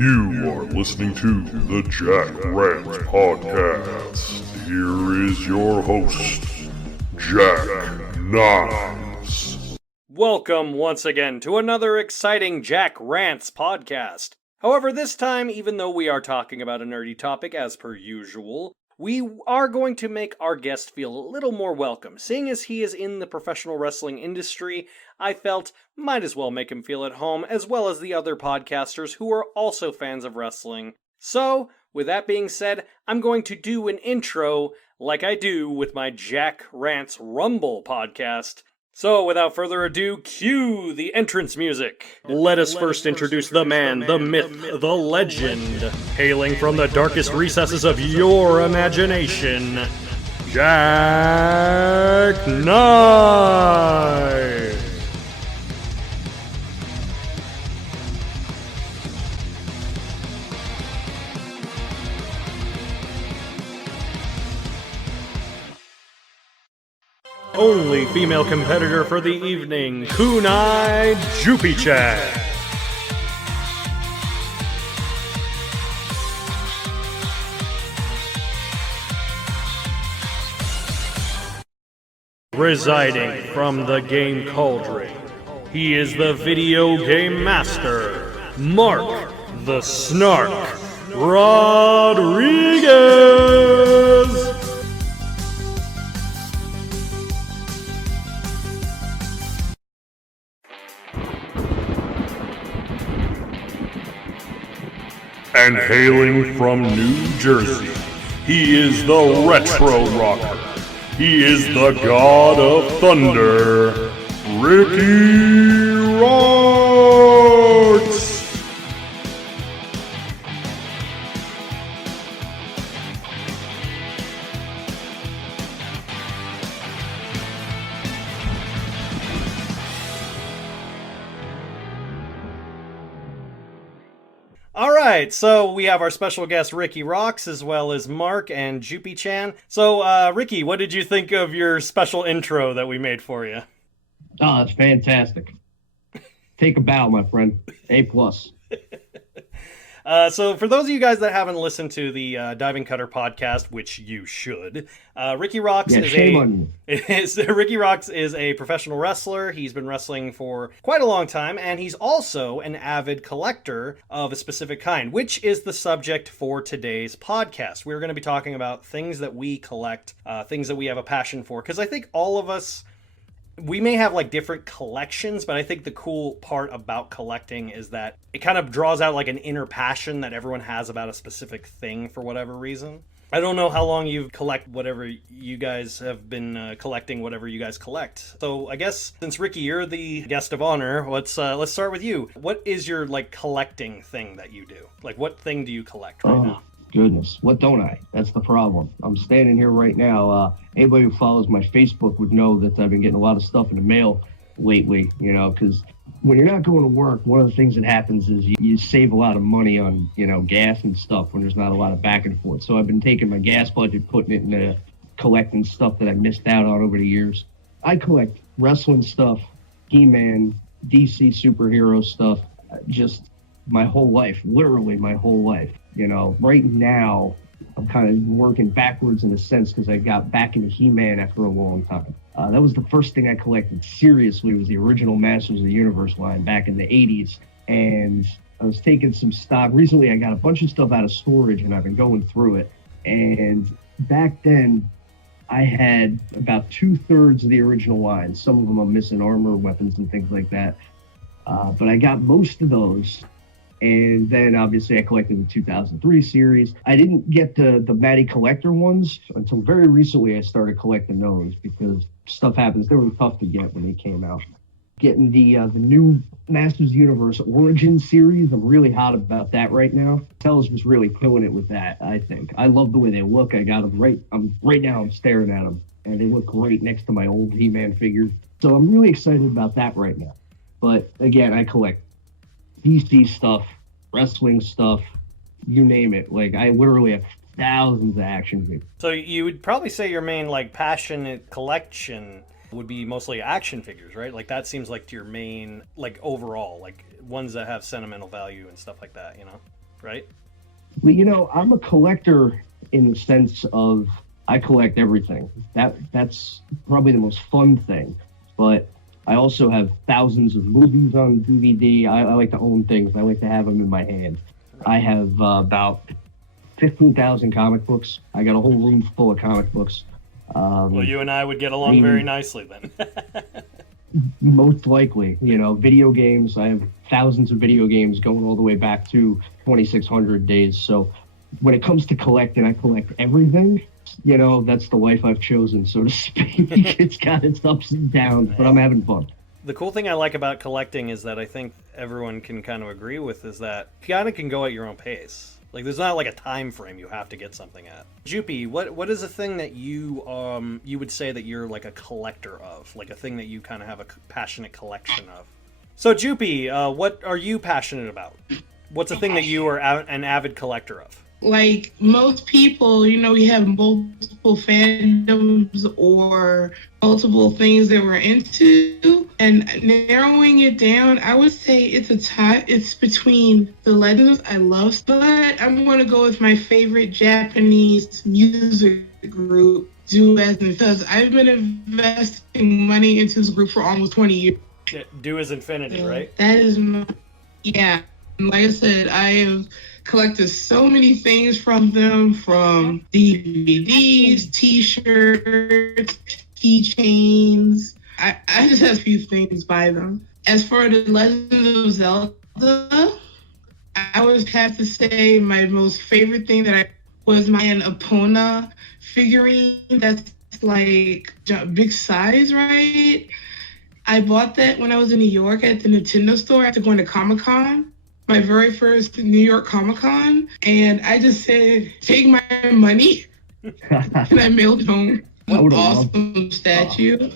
You are listening to the Jack Rants Podcast. Here is your host, Jack Rants. Welcome once again to another exciting Jack Rants Podcast. However, this time, even though we are talking about a nerdy topic as per usual, we are going to make our guest feel a little more welcome. Seeing as he is in the professional wrestling industry, I felt might as well make him feel at home, as well as the other podcasters who are also fans of wrestling. So, with that being said, I'm going to do an intro like I do with my Jack Rants Rumble podcast. So, without further ado, cue the entrance music. Let us first introduce the man, the myth, the legend, hailing from the darkest recesses of your imagination, Jack Knight. Only female competitor for the evening, Kunai Jupi-chan. Residing from the game cauldron, he is the video game master, Mark the Snark Rodriguez. And hailing from New Jersey, he is the Retro Rocker. He is the God of Thunder, Rikki Roxx. Alright, so we have our special guest Rikki Roxx as well as Mark and Jupi-chan. So, Rikki, what did you think of your special intro that we made for you? Oh, it's fantastic. Take a bow, my friend. A+. So for those of you guys that haven't listened to the Diving Cutter podcast, which you should, Rikki Roxx Rikki Roxx is a professional wrestler. He's been wrestling for quite a long time, and he's also an avid collector of a specific kind, which is the subject for today's podcast. We're going to be talking about things that we collect, things that we have a passion for, because I think all of us, we may have like different collections, but I think the cool part about collecting is that it kind of draws out like an inner passion that everyone has about a specific thing for whatever reason. I don't know how long you collect whatever you guys have been collecting, whatever you guys collect. So I guess since Rikki, you're the guest of honor, let's start with you. What is your like collecting thing that you do? Like what thing do you collect right now? Goodness, what don't I? That's the problem. I'm standing here right now. Anybody who follows my Facebook would know that I've been getting a lot of stuff in the mail lately, you know, because when you're not going to work, one of the things that happens is you save a lot of money on, you know, gas and stuff when there's not a lot of back and forth. So I've been taking my gas budget, putting it into collecting stuff that I missed out on over the years. I collect wrestling stuff, He-Man, DC superhero stuff, just my whole life, literally my whole life. You know, right now, I'm kind of working backwards in a sense because I got back into He-Man after a long time. That was the first thing I collected seriously, was the original Masters of the Universe line back in the 80s. And I was taking some stock. Recently, I got a bunch of stuff out of storage, and I've been going through it. And back then, I had about 2/3 of the original line. Some of them I'm missing armor, weapons, and things like that. But I got most of those. And then obviously I collected the 2003 series. I didn't get the Matty Collector ones until very recently. I started collecting those because stuff happens. They were tough to get when they came out. Getting the new Masters Universe Origin series. I'm really hot about that right now. Tel's just really killing it with that, I think. I love the way they look. I got them right now I'm staring at them. And they look great next to my old He-Man figures. So I'm really excited about that right now. But again, I collect DC stuff, wrestling stuff, you name it. Like, I literally have thousands of action figures. So you would probably say your main, like, passionate collection would be mostly action figures, right? Like, that seems like your main, like, overall, like, ones that have sentimental value and stuff like that, you know? right? Well, I'm a collector in the sense of I collect everything. That's probably the most fun thing. But I also have thousands of movies on DVD. I like to own things. I like to have them in my hand. I have about 15,000 comic books. I got a whole room full of comic books. Well, you and I would get along very nicely then. Most likely, video games. I have thousands of video games going all the way back to 2600 days. So when it comes to collecting, I collect everything. That's the life I've chosen, so to speak. It's got its ups and downs, but I'm having fun. The cool thing I like about collecting is that I think everyone can kind of agree with is that you kind of can go at your own pace. Like, there's not like a time frame you have to get something at. Jupy, what is a thing that you would say that you're like a collector of? Like a thing that you kind of have a passionate collection of? So, Jupy, what are you passionate about? What's a thing that you are an avid collector of? Like most people, we have multiple fandoms or multiple things that we're into, and narrowing it down, I would say it's a tie. It's between the legends I love, but I'm going to go with my favorite Japanese music group, Do As, because I've been investing money into this group for almost 20 years. Do As Infinity, right? That is yeah. Like I said, I have collected so many things from them, from DVDs, T-shirts, keychains. I just have a few things by them. As for the Legend of Zelda, I would have to say my most favorite thing was my Epona figurine. That's like big size, right? I bought that when I was in New York at the Nintendo store after going to Comic-Con. My very first New York Comic-Con, and I just said, take my money, and I mailed home an awesome statue.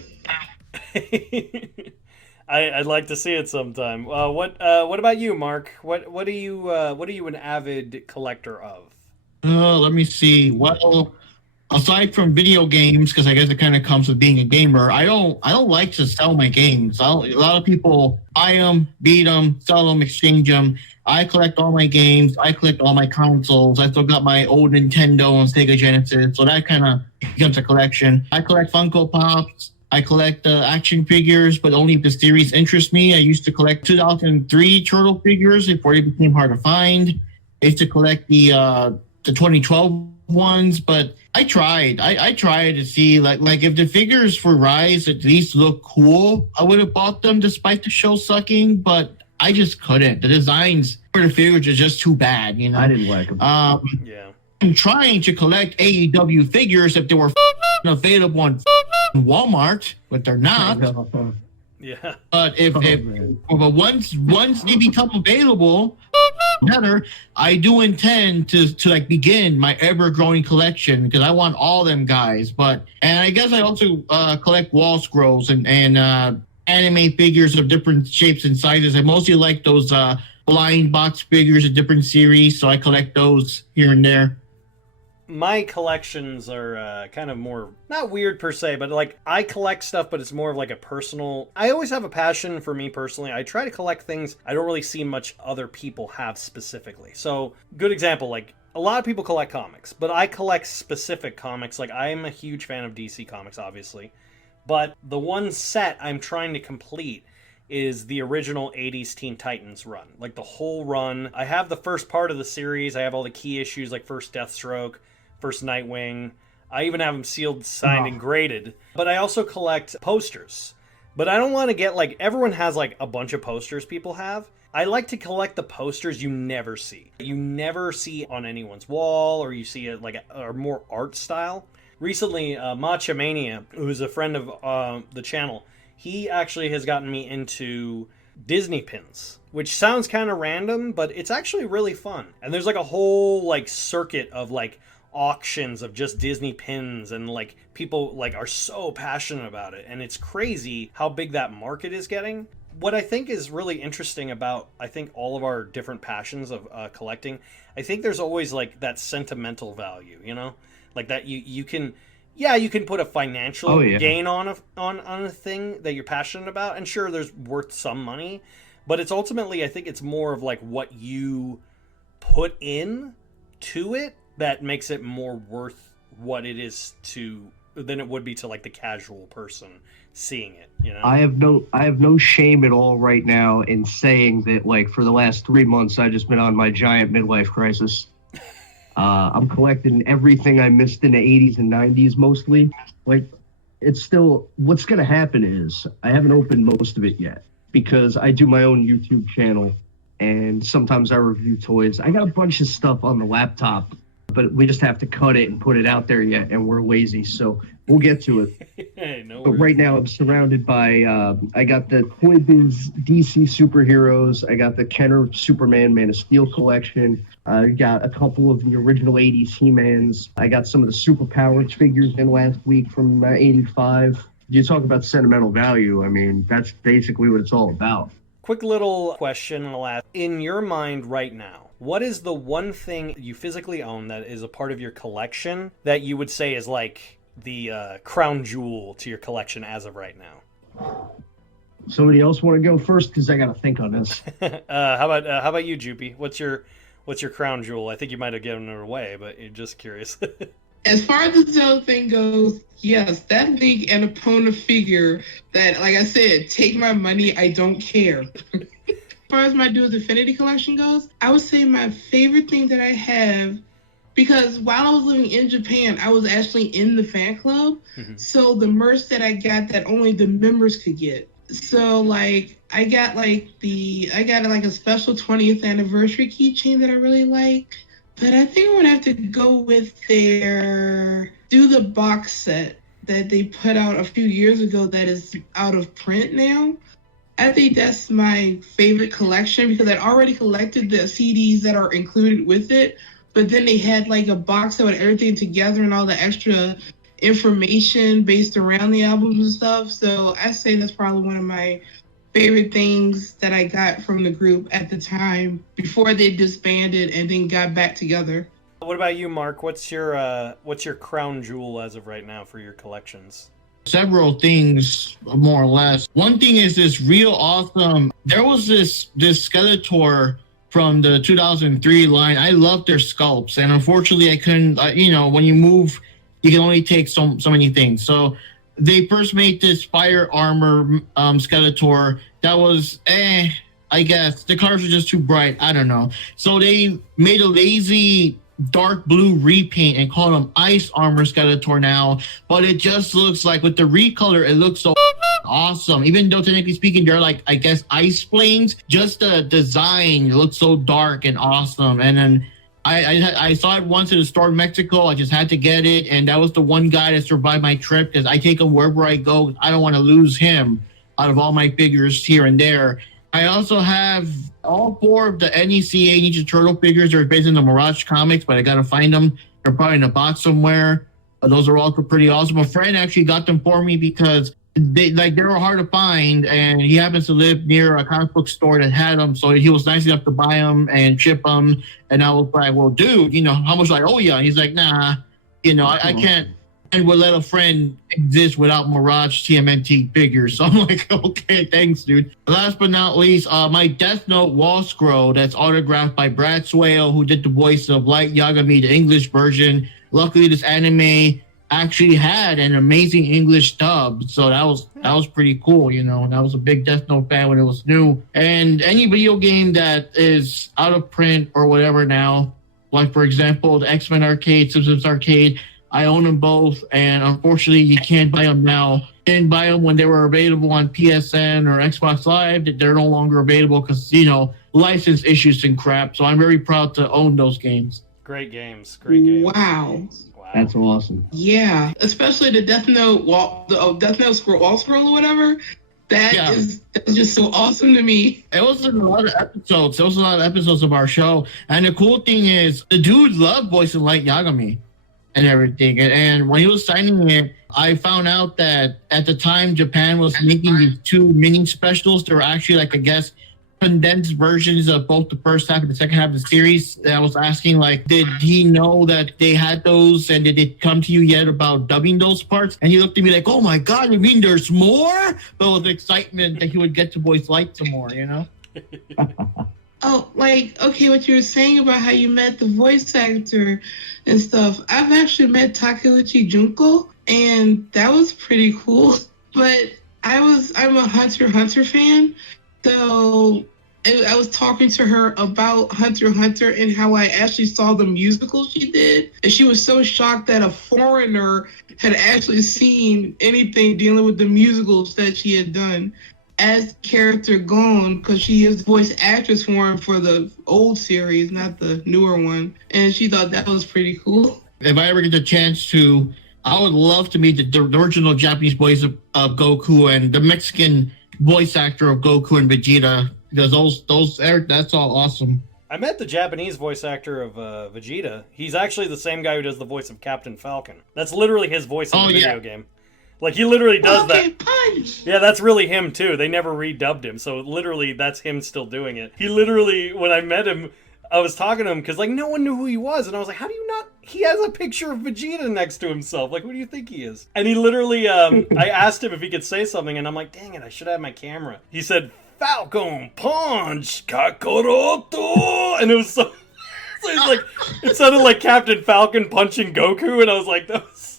I'd like to see it sometime. What about you, Mark? What are you an avid collector of? Let me see. Well, aside from video games, because I guess it kind of comes with being a gamer, I don't like to sell my games. A lot of people buy them, beat them, sell them, exchange them. I collect all my games. I collect all my consoles. I still got my old Nintendo and Sega Genesis, so that kind of becomes a collection. I collect Funko Pops. I collect action figures, but only if the series interests me. I used to collect 2003 Turtle figures before they became hard to find. I used to collect the 2012 ones, but I tried. I tried to see like if the figures for Rise at least look cool, I would have bought them despite the show sucking, but I just couldn't. The designs for the figures are just too bad, I didn't like them. Yeah. I'm trying to collect AEW figures if they were available on Walmart, but they're not. Yeah. But but once they become available, better. I do intend to like begin my ever-growing collection because I want all them guys. And I guess I also collect wall scrolls and anime figures of different shapes and sizes. I mostly like those blind box figures of different series, so I collect those here and there. My collections are kind of more, not weird per se, but like I collect stuff, but it's more of like a personal, I always have a passion for me personally. I try to collect things I don't really see much other people have specifically. So good example, like a lot of people collect comics, but I collect specific comics. Like I'm a huge fan of DC Comics, obviously, but the one set I'm trying to complete is the original 80s Teen Titans run. Like the whole run. I have the first part of the series. I have all the key issues like first Deathstroke, first Nightwing. I even have them sealed, signed, and graded. But I also collect posters. But I don't want to get like, everyone has like a bunch of posters people have. I like to collect the posters you never see. You never see on anyone's wall, or you see it like a more art style. Recently, Matcha Mania, who's a friend of the channel, he actually has gotten me into Disney pins, which sounds kind of random, but it's actually really fun. And there's like a whole like circuit of like auctions of just Disney pins, and like people like are so passionate about it, and it's crazy how big that market is getting. What I think is really interesting about I think all of our different passions of collecting, I think there's always like that sentimental value, like that you can put a financial gain on a thing that you're passionate about, and sure there's worth some money, but it's ultimately I think it's more of like what you put in to it that makes it more worth what it is than it would be to like the casual person seeing it, you know? I have no shame at all right now in saying that, like, for the last 3 months I've just been on my giant midlife crisis. I'm collecting everything I missed in the 80s and 90s mostly. Like, it's still, what's going to happen is I haven't opened most of it yet because I do my own YouTube channel and sometimes I review toys. I got a bunch of stuff on the laptop, but we just have to cut it and put it out there yet, and we're lazy, so we'll get to it. Hey, no but worries. right now I'm surrounded by, I got the Toy Biz DC superheroes, I got the Kenner Superman Man of Steel collection, I got a couple of the original 80s He-Mans, I got some of the Superpowers figures in last week from 85. You talk about sentimental value, I mean, that's basically what it's all about. Quick little question I'll ask. In your mind right now, what is the one thing you physically own that is a part of your collection that you would say is like the crown jewel to your collection as of right now? Somebody else want to go first? Because I got to think on this. How about you, Joopy? What's your crown jewel? I think you might have given it away, but you're just curious. As far as the Zelda thing goes, yes, that Link and Epona figure that, like I said, take my money, I don't care. As far as my Duel's Infinity collection goes, I would say my favorite thing that I have, because while I was living in Japan, I was actually in the fan club. Mm-hmm. So the merch that I got that only the members could get. So like I got like a special 20th anniversary keychain that I really like. But I think I'm gonna have to go with do the box set that they put out a few years ago that is out of print now. I think that's my favorite collection because I'd already collected the CDs that are included with it, but then they had like a box set with everything together and all the extra information based around the albums and stuff. So I say that's probably one of my favorite things that I got from the group at the time before they disbanded and then got back together. What about you, Mark? What's your crown jewel as of right now for your collections? Several things, more or less. One thing is this real awesome. There was this Skeletor from the 2003 line. I love their sculpts, and unfortunately, I couldn't. When you move, you can only take so many things. So they first made this fire armor Skeletor that was I guess the colors were just too bright. I don't know. So they made a lazy dark blue repaint and called him Ice Armor Skeletor now. But it just looks like with the recolor, it looks so awesome. Even though technically speaking, they're like, I guess, ice planes. Just the design looks so dark and awesome. And then I saw it once in a store in Mexico. I just had to get it, and that was the one guy that survived my trip because I take him wherever I go. I don't want to lose him out of all my figures here and there. I also have all 4 of the NECA Ninja Turtle figures. They're based in the Mirage comics, but I gotta find them. They're probably in a box somewhere. Those are also pretty awesome. A friend actually got them for me because they were hard to find, and he happens to live near a comic book store that had them, so he was nice enough to buy them and ship them. And I was like, well, dude, how much do I owe you? And he's like, nah, I can't and would let a friend exist without Mirage TMNT figures. So I'm like, okay, thanks, dude. Last but not least, my Death Note wall scroll that's autographed by Brad Swale, who did the voice of Light Yagami, the English version. Luckily, this anime actually had an amazing English dub, so that was pretty cool, and I was a big Death Note fan when it was new. And any video game that is out of print or whatever now, like for example the X-Men arcade, Simpsons arcade, I own them both, and unfortunately you can't buy them now. Didn't buy them when they were available on PSN or Xbox Live. They're no longer available because license issues and crap. So I'm very proud to own those games. Great games. Wow. That's awesome. Yeah, especially the Death Note wall scroll or whatever. That's just so awesome to me. It was a lot of episodes. There was a lot of episodes of our show, and the cool thing is the dude loved voicing Light Yagami and everything. And when he was signing it, I found out that at the time Japan was making these 2 mini specials. They were actually like, I guess, condensed versions of both the first half and the second half of the series. And I was asking, like, did he know that they had those, and did it come to you yet about dubbing those parts? And he looked at me like, oh my God, you mean there's more? But with excitement that he would get to voice Light some more, Oh, like, okay, what you were saying about how you met the voice actor and stuff. I've actually met Takeuchi Junko, and that was pretty cool. But I'm a Hunter x Hunter fan, so I was talking to her about Hunter x Hunter and how I actually saw the musical she did, and she was so shocked that a foreigner had actually seen anything dealing with the musicals that she had done. As character Gone, because she is voice actress for him for the old series, not the newer one, and she thought that was pretty cool. If I ever get the chance to, I would love to meet the original Japanese voice of Goku and the Mexican voice actor of Goku and Vegeta, because that's all awesome. I met the Japanese voice actor of Vegeta. He's actually the same guy who does the voice of Captain Falcon. That's literally his voice in the video game. Like, he literally does that. Punch! Yeah, that's really him, too. They never redubbed him, so literally, that's him still doing it. He literally, when I met him, I was talking to him, because, like, no one knew who he was, and I was like, how do you not... He has a picture of Vegeta next to himself. Like, who do you think he is? And he literally, I asked him if he could say something, and I'm like, dang it, I should have my camera. He said, Falcon Punch Kakaroto! And it was so... it sounded like Captain Falcon punching Goku, and I was like, that was...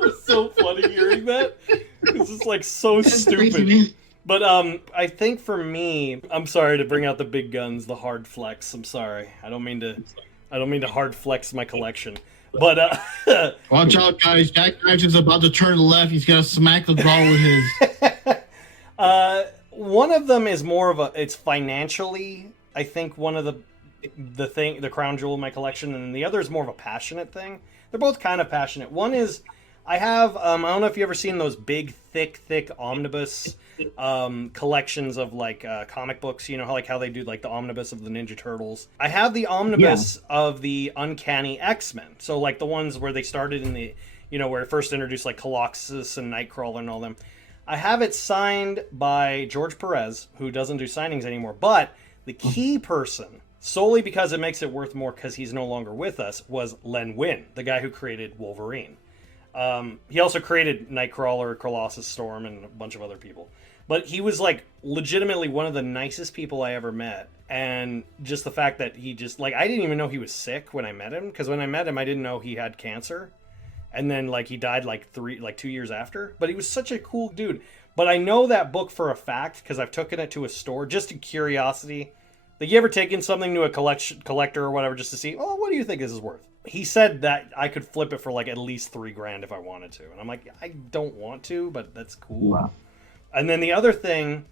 It was so funny hearing that. It's just like so stupid. Crazy, but I think for me, I'm sorry to bring out the big guns, the hard flex. I'm sorry. I don't mean to hard flex my collection. But watch out, guys! Jack Rants is about to turn left. He's gonna smack the ball with his. One of them is more of it's financially. I think one of the crown jewel of my collection, and the other is more of a passionate thing. They're both kind of passionate. One is. I have, I don't know if you've ever seen those big, thick omnibus collections of, like, comic books, you know, how they do, like, the omnibus of the Ninja Turtles. I have the omnibus of the Uncanny X-Men. So, like, the ones where they started in the, you know, where it first introduced, like, Colossus and Nightcrawler and all them. I have it signed by George Perez, who doesn't do signings anymore. But the key person, solely because it makes it worth more because he's no longer with us, was Len Wein, the guy who created Wolverine. He also created Nightcrawler, Colossus Storm, and a bunch of other people. But he was, like, legitimately one of the nicest people I ever met. And just the fact that he just, like, I didn't even know he was sick when I met him. Because when I met him, I didn't know he had cancer. And then, like, he died, 2 years after. But he was such a cool dude. But I know that book for a fact, because I've taken it to a store, just in curiosity. Like, you ever taken something to a collector or whatever just to see, oh, what do you think this is worth? He said that I could flip it for, like, at least $3,000 if I wanted to. And I'm like, I don't want to, but that's cool. Wow. And then the other thing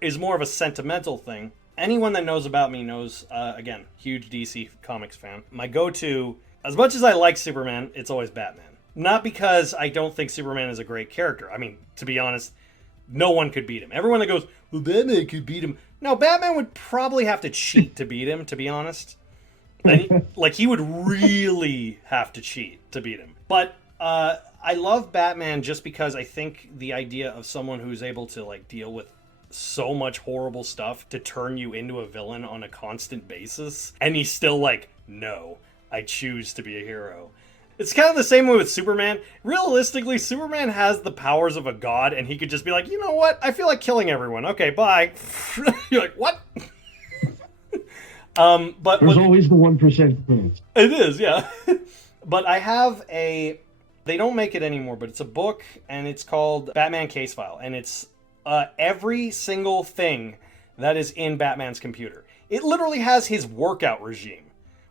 is more of a sentimental thing. Anyone that knows about me knows, again, huge DC Comics fan. My go-to, as much as I like Superman, it's always Batman. Not because I don't think Superman is a great character. I mean, to be honest, no one could beat him. Everyone that goes, well, Batman could beat him. No, Batman would probably have to cheat to beat him, to be honest. And he would really have to cheat to beat him. But I love Batman just because I think the idea of someone who's able to, like, deal with so much horrible stuff to turn you into a villain on a constant basis, and he's still like, no, I choose to be a hero. It's kind of the same way with Superman. Realistically, Superman has the powers of a god, and he could just be like, you know what? I feel like killing everyone. Okay, bye. You're like, what? But there's always the 1% chance. It is, yeah. But I have they don't make it anymore, but it's a book, and it's called Batman Case File, and it's every single thing that is in Batman's computer. It literally has his workout regime,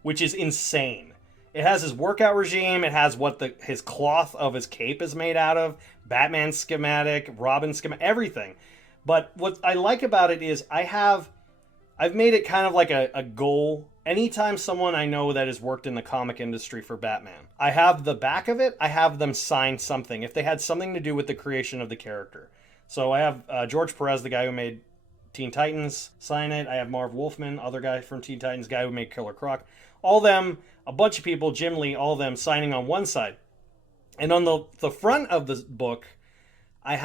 which is insane. It has his workout regime, it has what his cloth of his cape is made out of, Batman's schematic, Robin's schematic, everything. But what I like about it is I've made it kind of like a goal. Anytime someone I know that has worked in the comic industry for Batman, I have the back of it, I have them sign something if they had something to do with the creation of the character. So I have George Perez, the guy who made Teen Titans, sign it. I have Marv Wolfman, other guy from Teen Titans, guy who made Killer Croc. All them, a bunch of people, Jim Lee, all them signing on one side. And on the front of the book, I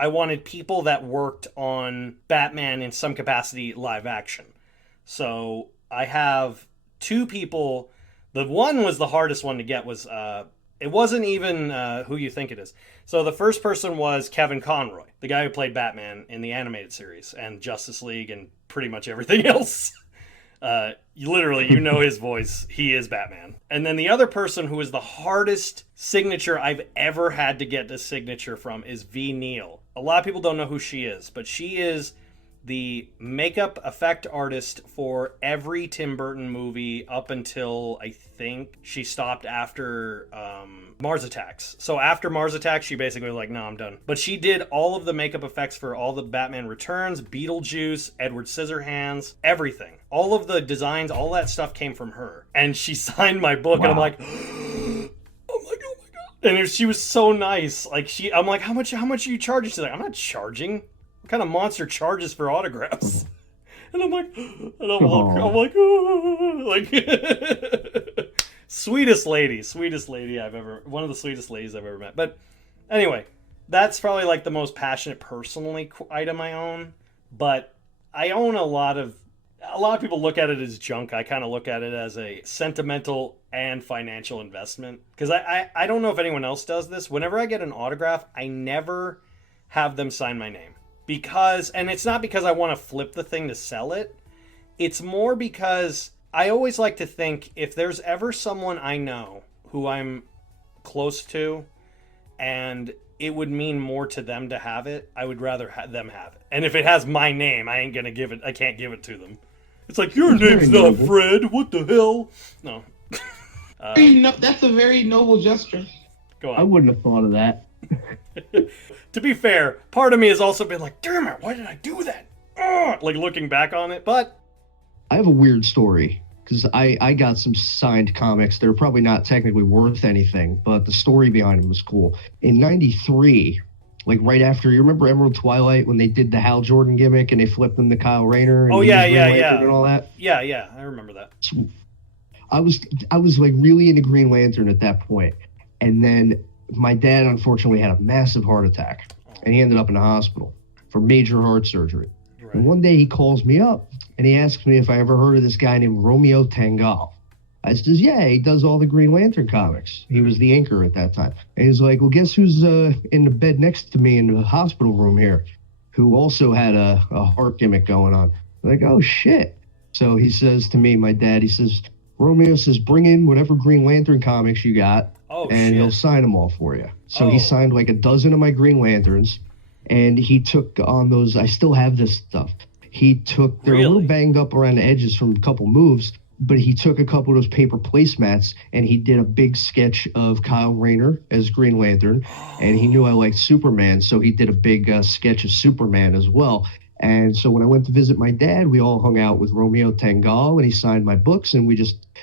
wanted people that worked on Batman in some capacity live action. So I have two people. The one was the hardest one to get, was It wasn't even who you think it is. So the first person was Kevin Conroy, the guy who played Batman in the animated series and Justice League and pretty much everything else. You know his voice. He is Batman. And then the other person who is the hardest signature I've ever had to get this signature from is V. Neal. A lot of people don't know who she is, but she is the makeup effect artist for every Tim Burton movie up until I think she stopped after Mars Attacks. So after Mars Attacks, she basically was like, no, I'm done. But she did all of the makeup effects for all the Batman Returns, Beetlejuice, Edward Scissorhands, everything. All of the designs, all that stuff came from her. And she signed my book, wow. And I'm like, oh my god. And she was so nice. Like I'm like, how much are you charging? She's like, I'm not charging. What kind of monster charges for autographs? And I'm like, oh, like, sweetest lady one of the sweetest ladies I've ever met. But anyway, that's probably like the most passionate personally item I own. But I own a lot of people look at it as junk. I kind of look at it as a sentimental and financial investment. Because I don't know if anyone else does this. Whenever I get an autograph, I never have them sign my name. And it's not because I want to flip the thing to sell it. It's more because I always like to think if there's ever someone I know who I'm close to and it would mean more to them to have it, I would rather them have it. And if it has my name, I can't give it to them. It's like, your name's not Fred, what the hell? No. That's a very noble gesture. Go on. I wouldn't have thought of that. To be fair, part of me has also been like, damn it, why did I do that? Ugh! Like looking back on it, but... I have a weird story, because I got some signed comics. They're probably not technically worth anything, but the story behind them was cool. In 93, like right after, you remember Emerald Twilight when they did the Hal Jordan gimmick and they flipped them to Kyle Rayner? And yeah. And all that? Yeah, I remember that. I was like really into Green Lantern at that point. And then my dad unfortunately had a massive heart attack and he ended up in the hospital for major heart surgery. Right. And one day he calls me up and he asks me if I ever heard of this guy named Romeo Tanghal. I says, yeah, he does all the Green Lantern comics. He was the anchor at that time. And he's like, well, guess who's in the bed next to me in the hospital room here, who also had a heart gimmick going on. I'm like, oh, shit. So he says to me, my dad, he says, Romeo says, bring in whatever Green Lantern comics you got, and he'll sign them all for you. So he signed like a dozen of my Green Lanterns, and he took on those. I still have this stuff. They're a little banged up around the edges from a couple moves, but he took a couple of those paper placemats, and he did a big sketch of Kyle Rayner as Green Lantern, and he knew I liked Superman, so he did a big sketch of Superman as well. And so when I went to visit my dad, we all hung out with Romeo Tanghal, and he signed my books, and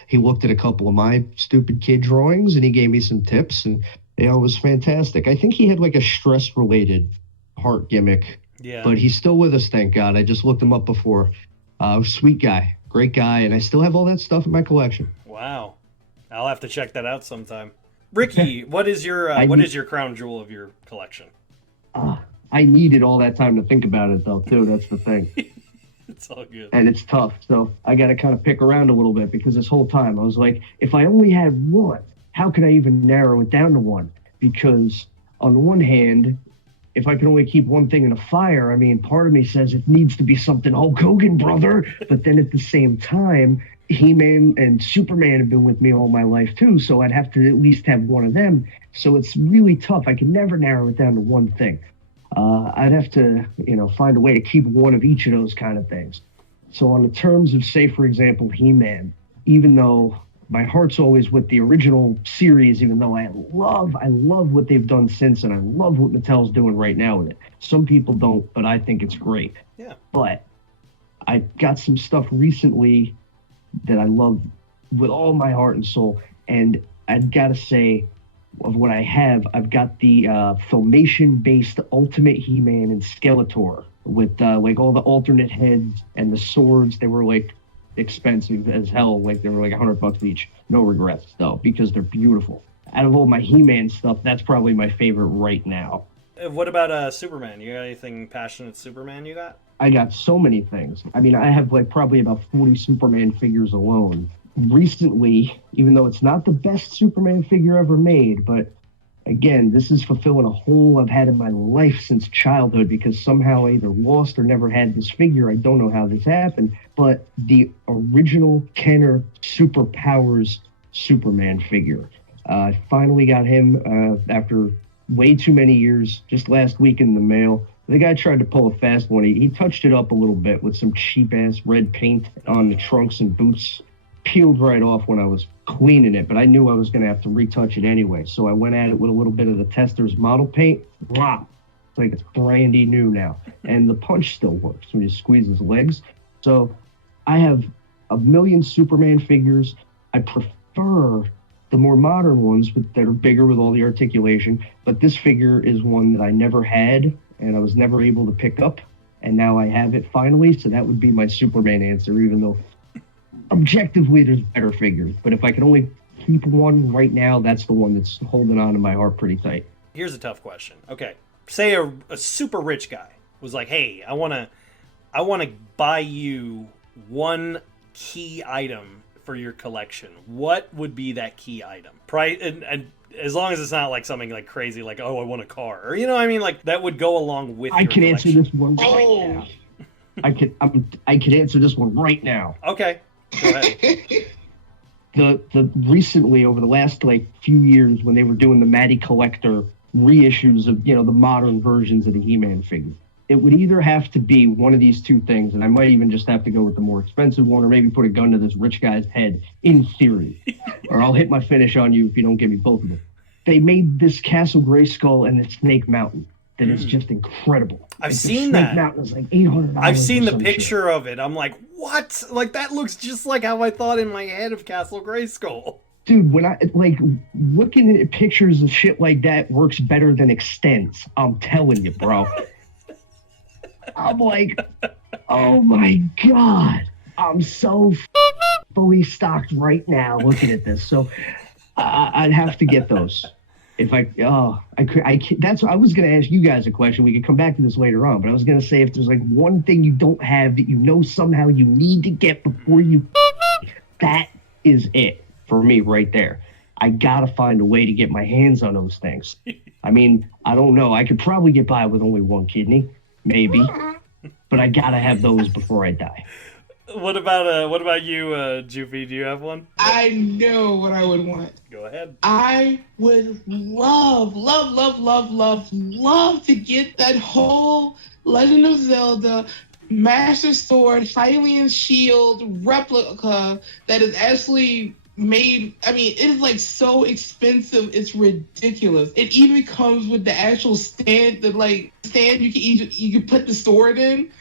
he looked at a couple of my stupid kid drawings, and he gave me some tips, and it was fantastic. I think he had like a stress-related heart gimmick, but he's still with us, thank God. I just looked him up before. Sweet guy, great guy, and I still have all that stuff in my collection. Wow, I'll have to check that out sometime. Ricky, what is your crown jewel of your collection? I needed all that time to think about it, though, too. That's the thing. It's all good. And it's tough. So I got to kind of pick around a little bit because this whole time I was like, if I only had one, how could I even narrow it down to one? Because on the one hand, if I can only keep one thing in the fire, I mean, part of me says it needs to be something Hulk Hogan, brother. But then at the same time, He-Man and Superman have been with me all my life, too. So I'd have to at least have one of them. So it's really tough. I can never narrow it down to one thing. I'd have to, find a way to keep one of each of those kind of things. So on the terms of, say, for example, He-Man, even though my heart's always with the original series, even though I love what they've done since, and I love what Mattel's doing right now with it. Some people don't, but I think it's great. Yeah. But I got some stuff recently that I love with all my heart and soul, and I've got to say, of what I have, I've got the Filmation-based Ultimate He-Man and Skeletor with like all the alternate heads and the swords. They were like expensive as hell. Like they were like $100 each. No regrets though, because they're beautiful. Out of all my He-Man stuff, that's probably my favorite right now. What about Superman? You got anything passionate Superman you got? I got so many things. I mean, I have like probably about 40 Superman figures alone. recently, even though it's not the best Superman figure ever made, but again, this is fulfilling a hole I've had in my life since childhood because somehow I either lost or never had this figure. I don't know how this happened, but the original Kenner Superpowers Superman figure. I finally got him after way too many years, just last week in the mail. The guy tried to pull a fast one. He touched it up a little bit with some cheap-ass red paint on the trunks and boots. Peeled right off when I was cleaning it, but I knew I was going to have to retouch it anyway. So I went at it with a little bit of the Tester's model paint. Wow. It's like it's brandy new now. And the punch still works when you squeeze his legs. So I have a million Superman figures. I prefer the more modern ones that are bigger with all the articulation, but this figure is one that I never had and I was never able to pick up, and now I have it finally. So that would be my Superman answer, even though objectively there's better figures. But if I could only keep one right now, that's the one that's holding on to my heart pretty tight. Here's a tough question. Okay, say a super rich guy was like, hey, I want to buy you one key item for your collection. What would be that key item? Price, and as long as it's not like something like crazy, like, oh, I want a car, or, you know what I mean? Like, that would go along with your collection. Answer this one right now. I could answer this one right now. Okay, go ahead. The recently, over the last few years, when they were doing the Matty Collector reissues of the modern versions of the He-Man figure, it would either have to be one of these two things, and I might even just have to go with the more expensive one, or maybe put a gun to this rich guy's head, in theory. Or I'll hit my finish on you if you don't give me both of them. They made this Castle Grayskull and the Snake Mountain that is just incredible. I've seen that. Snake Mountain is like $800. I've seen the picture of it. I'm like, what? Like, that looks just like how I thought in my head of Castle Grayskull. Dude, when I looking at pictures of shit like that works better than Extends. I'm telling you, bro. I'm like, oh my God, I'm so fully stocked right now looking at this. So I'd have to get those. If I was going to ask you guys a question. We could come back to this later on, but I was going to say, if there's one thing you don't have that somehow you need to get before you, that is it for me right there. I got to find a way to get my hands on those things. I mean, I don't know. I could probably get by with only one kidney. Maybe, but I gotta have those before I die. What about you, Joofy? Do you have one? I know what I would want. Go ahead. I would love to get that whole Legend of Zelda Master Sword Hylian Shield replica that is actually made. I mean, it is so expensive, it's ridiculous. It even comes with the actual stand you can put the sword in.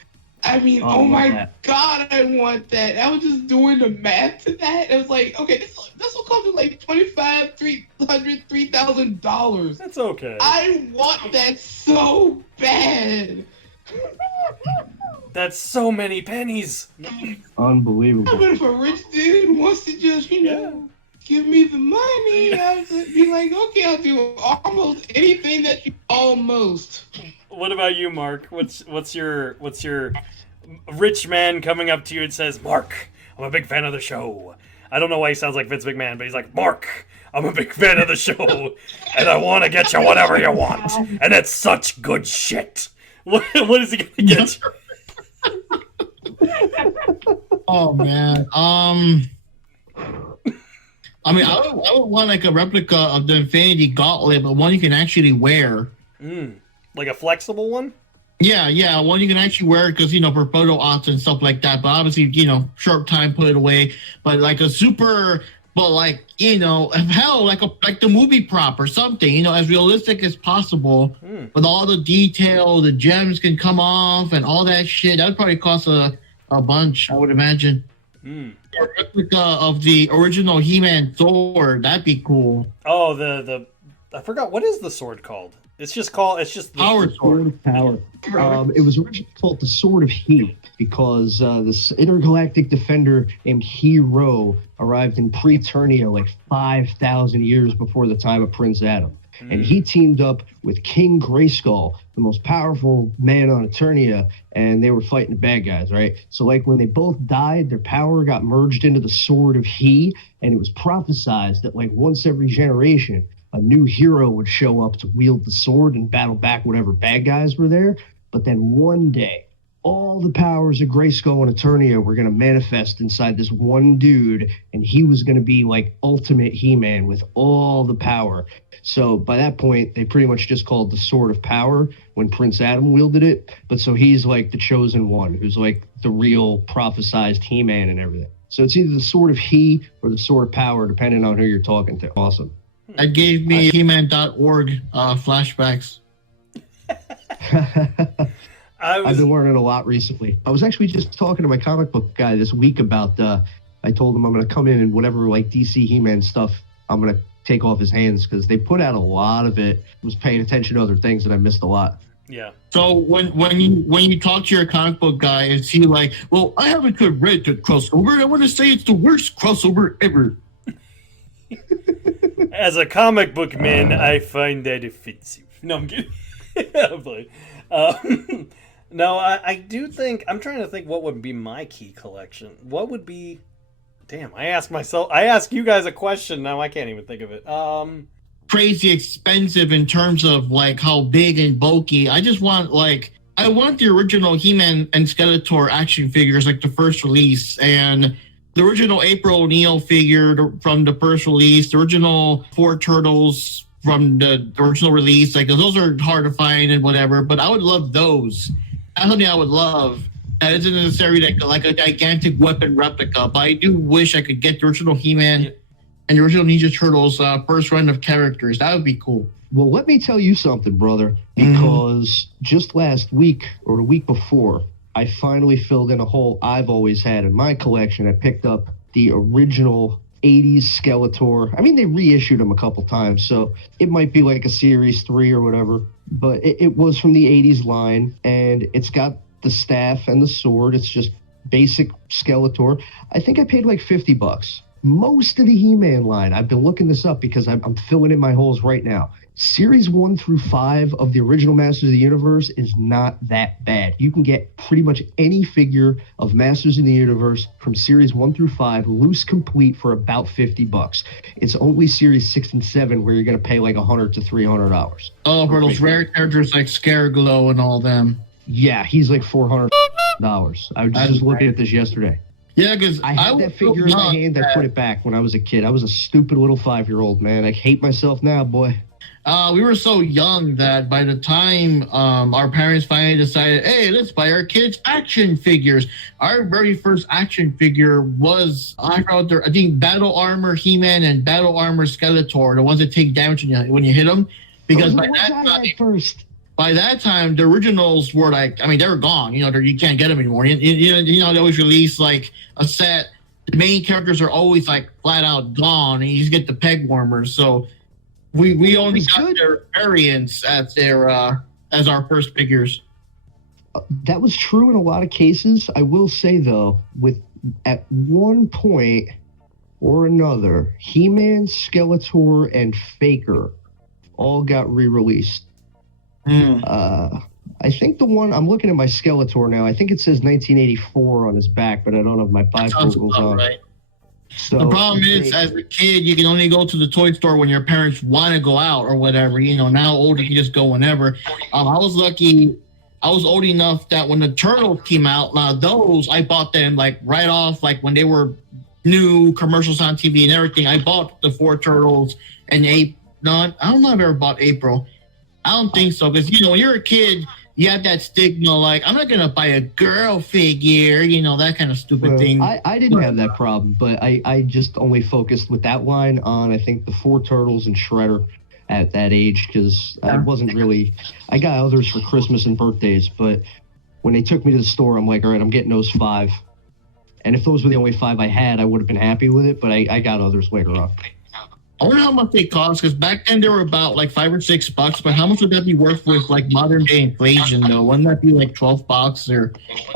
I mean, oh my God, I want that. I was just doing the math to that. It was like, okay, this will cost me $3,000. That's okay. I want that so bad. That's so many pennies. Unbelievable. But if a rich dude wants to just, give me the money, I'll be like, okay, I'll do almost anything that you almost. What about you, Mark? What's your rich man coming up to you and says, Mark, I'm a big fan of the show. I don't know why he sounds like Vince McMahon, but he's like, Mark, I'm a big fan of the show, and I want to get you whatever you want, and it's such good shit. What is he gonna get you? Oh man. I mean, I would want a replica of the Infinity Gauntlet, but one you can actually wear. Like a flexible one? Yeah, one you can actually wear because, for photo ops and stuff like that. But obviously, short time, put it away. But a super, but hell, like the movie prop or something, as realistic as possible. With all the detail, the gems can come off and all that shit. That would probably cost a bunch, I would imagine. A replica of the original He-Man sword, that'd be cool. Oh, I forgot, what is the sword called? It's just the Power Sword. Power. It was originally called the Sword of He because this intergalactic defender named Hero arrived in Preternia 5,000 years before the time of Prince Adam. And he teamed up with King Grayskull, the most powerful man on Eternia, and they were fighting the bad guys, right? So, like, when they both died, their power got merged into the Sword of He, and it was prophesized that, like, once every generation, a new hero would show up to wield the sword and battle back whatever bad guys were there. But then one day, all the powers of Grayskull and Eternia were going to manifest inside this one dude, and he was going to be like ultimate He-Man with all the power. So by that point, they pretty much just called the Sword of Power when Prince Adam wielded it. But so he's like the chosen one, who's like the real prophesized He-Man and everything. So it's either the Sword of He or the Sword of Power, depending on who you're talking to. Awesome. That gave me He-Man.org flashbacks. I've been learning a lot recently. I was actually just talking to my comic book guy this week about, I told him I'm going to come in and whatever like DC He-Man stuff, I'm going to take off his hands because they put out a lot of it. I was paying attention to other things and I missed a lot. Yeah. So when you talk to your comic book guy, is he like, well, I haven't read the crossover. I want to say it's the worst crossover ever. As a comic book man, I find that offensive. No, I'm kidding. I'm playing. No, I do think, I'm trying to think what would be my key collection. What would be, damn, I ask you guys a question, now I can't even think of it. Crazy expensive in terms of like how big and bulky. I just want I want the original He-Man and Skeletor action figures, like the first release, and the original April O'Neil figure from the first release, the original Four Turtles from the original release. Like, those are hard to find and whatever, but I would love those. That's something I would love. That isn't necessarily like a gigantic weapon replica, but I do wish I could get the original He-Man and the original Ninja Turtles first run of characters. That would be cool. Well, let me tell you something, brother, because just last week or the week before, I finally filled in a hole I've always had in my collection. I picked up the original 80s Skeletor. I mean, they reissued them a couple times, so it might be like a Series 3 or whatever, but it was from the 80s line, and it's got the staff and the sword. It's just basic Skeletor. I think I paid like $50. Most of the He-Man line, I've been looking this up because I'm filling in my holes right now. Series 1 through 5 of the original Masters of the Universe is not that bad. You can get pretty much any figure of Masters of the Universe from Series 1 through 5 loose complete for about $50. It's only Series 6 and 7 where you're going to pay like $100 to $300. Oh, for those rare characters like Scareglow and all them. Yeah, he's like $400. I was just looking at this yesterday. Yeah, because I had that figure in my hand. I put it back when I was a kid. I was a stupid little 5-year-old, man. I hate myself now, boy. We were so young that by the time our parents finally decided, hey, let's buy our kids action figures. Our very first action figure was, I think, Battle Armor He-Man and Battle Armor Skeletor, the ones that take damage when you hit them. Because by that time, the originals were like, I mean, they were gone. You can't get them anymore. They always release like a set. The main characters are always like flat out gone, and you just get the peg warmers. So we only got their variants as our first figures. That was true in a lot of cases. I will say though, at one point or another, He-Man, Skeletor, and Faker all got re-released. I think the one, I'm looking at my Skeletor now, I think it says 1984 on his back, but I don't have my bifocals on. Right. So the problem is, as a kid, you can only go to the toy store when your parents want to go out or whatever. Now older, you can just go whenever. I was lucky. I was old enough that when the Turtles came out, those, I bought them like right off, like when they were new, commercials on TV and everything. I bought the Four Turtles and I don't know if I've ever bought April. I don't think so, because, when you're a kid, you have that stigma, like, I'm not going to buy a girl figure, that kind of stupid thing. I didn't have that problem, but I just only focused with that line on, I think, the Four Turtles and Shredder at that age, because I wasn't really, I got others for Christmas and birthdays, but when they took me to the store, I'm like, all right, I'm getting those 5. And if those were the only 5 I had, I would have been happy with it, but I got others later on. I wonder how much they cost, because back then they were about like $5 or $6, but how much would that be worth with like modern day inflation though? Wouldn't that be like $12 or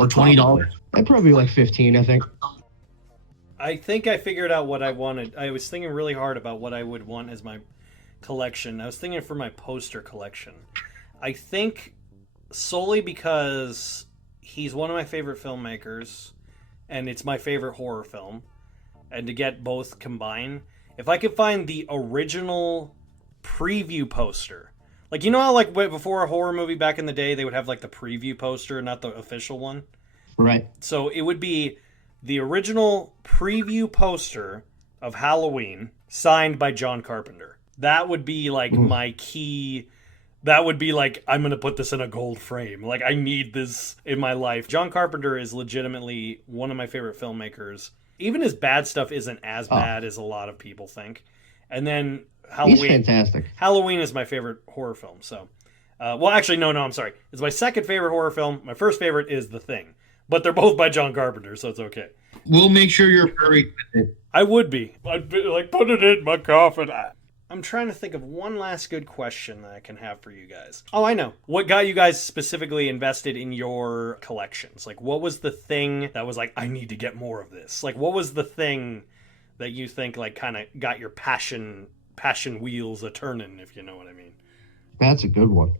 $20? I'd probably like 15, I think. I think I figured out what I wanted. I was thinking really hard about what I would want as my collection, I was thinking for my poster collection. I think solely because he's one of my favorite filmmakers, and it's my favorite horror film, and to get both combined, if I could find the original preview poster, like, you know how, like, before a horror movie back in the day, they would have, like, the preview poster, not the official one? Right. So it would be the original preview poster of Halloween signed by John Carpenter. That would be, like, my key. That would be like, I'm going to put this in a gold frame. Like, I need this in my life. John Carpenter is legitimately one of my favorite filmmakers. Even his bad stuff isn't as bad as a lot of people think. And then Halloween. He's fantastic. Halloween is my favorite horror film. So, well, actually, no, I'm sorry. It's my second favorite horror film. My first favorite is The Thing. But they're both by John Carpenter, so it's okay. We'll make sure you're buried with it. I would be. I'd be like, put it in my coffin. I'm trying to think of one last good question that I can have for you guys. Oh, I know. What got you guys specifically invested in your collections? Like, what was the thing that was like, I need to get more of this? Like, what was the thing that you think, like, kind of got your passion wheels a-turning, if you know what I mean? That's a good one.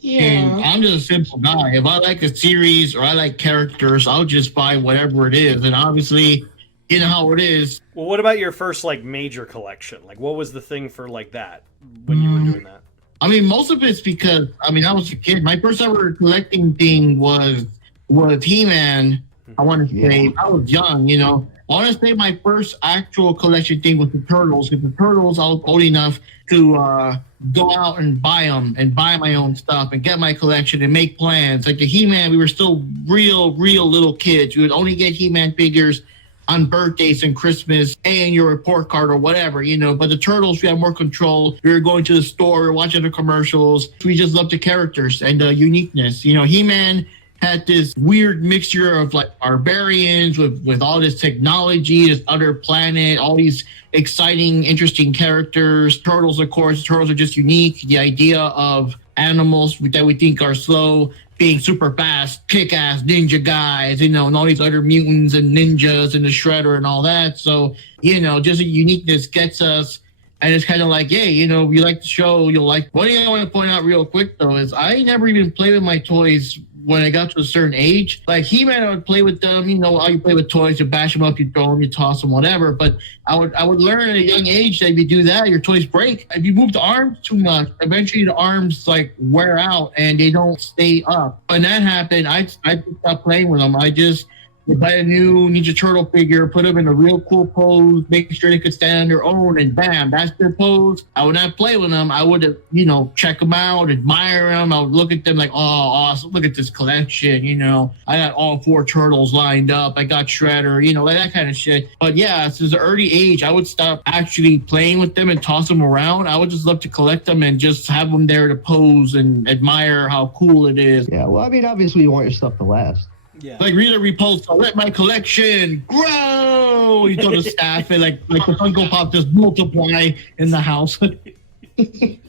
Yeah. And I'm just a simple guy. If I like a series or I like characters, I'll just buy whatever it is. And obviously, you know how it is. Well, what about your first, like, major collection? Like, what was the thing for, like, that when you were doing that? I mean, most of it's because, I mean, I was a kid. My first ever collecting thing was He-Man. I want to say, I was young, you know. I want to say my first actual collection thing was the Turtles. Because the Turtles, I was old enough to go out and buy them and buy my own stuff and get my collection and make plans. Like the He-Man, we were still real little kids. We would only get He-Man figures on birthdays and Christmas and your report card or whatever, you know. But the Turtles, we had more control. We were going to the store, watching the commercials. We just loved the characters and the uniqueness. You know, He-Man had this weird mixture of like barbarians with all this technology, this other planet, all these exciting, interesting characters. Turtles, of course, turtles are just unique. The idea of animals that we think are slow being super fast, kick-ass ninja guys, you know, and all these other mutants and ninjas and the Shredder and all that. So, you know, just a uniqueness gets us. And it's kind of like, hey, you know, you like the show, you'll like. One thing I want to point out real quick, though, is I never even played with my toys when I got to a certain age. Like He-Man, I would play with them, you know, how you play with toys, you bash them up, you throw them, you toss them, whatever. But I would learn at a young age that if you do that, your toys break. If you move the arms too much, eventually the arms like wear out and they don't stay up. When that happened, I stopped playing with them. I just would buy a new Ninja Turtle figure, put them in a real cool pose, make sure they could stand on their own, and bam, that's their pose. I would not play with them. I would, you know, check them out, admire them. I would look at them like, oh, awesome, look at this collection, you know. I got all 4 turtles lined up. I got Shredder, you know, like that kind of shit. But yeah, since an early age, I would stop actually playing with them and toss them around. I would just love to collect them and just have them there to pose and admire how cool it is. Yeah, well, I mean, obviously you want your stuff to last. Yeah. Like Rita Repulsa, let my collection grow. You throw the staff and like the Funko Pop just multiply in the house.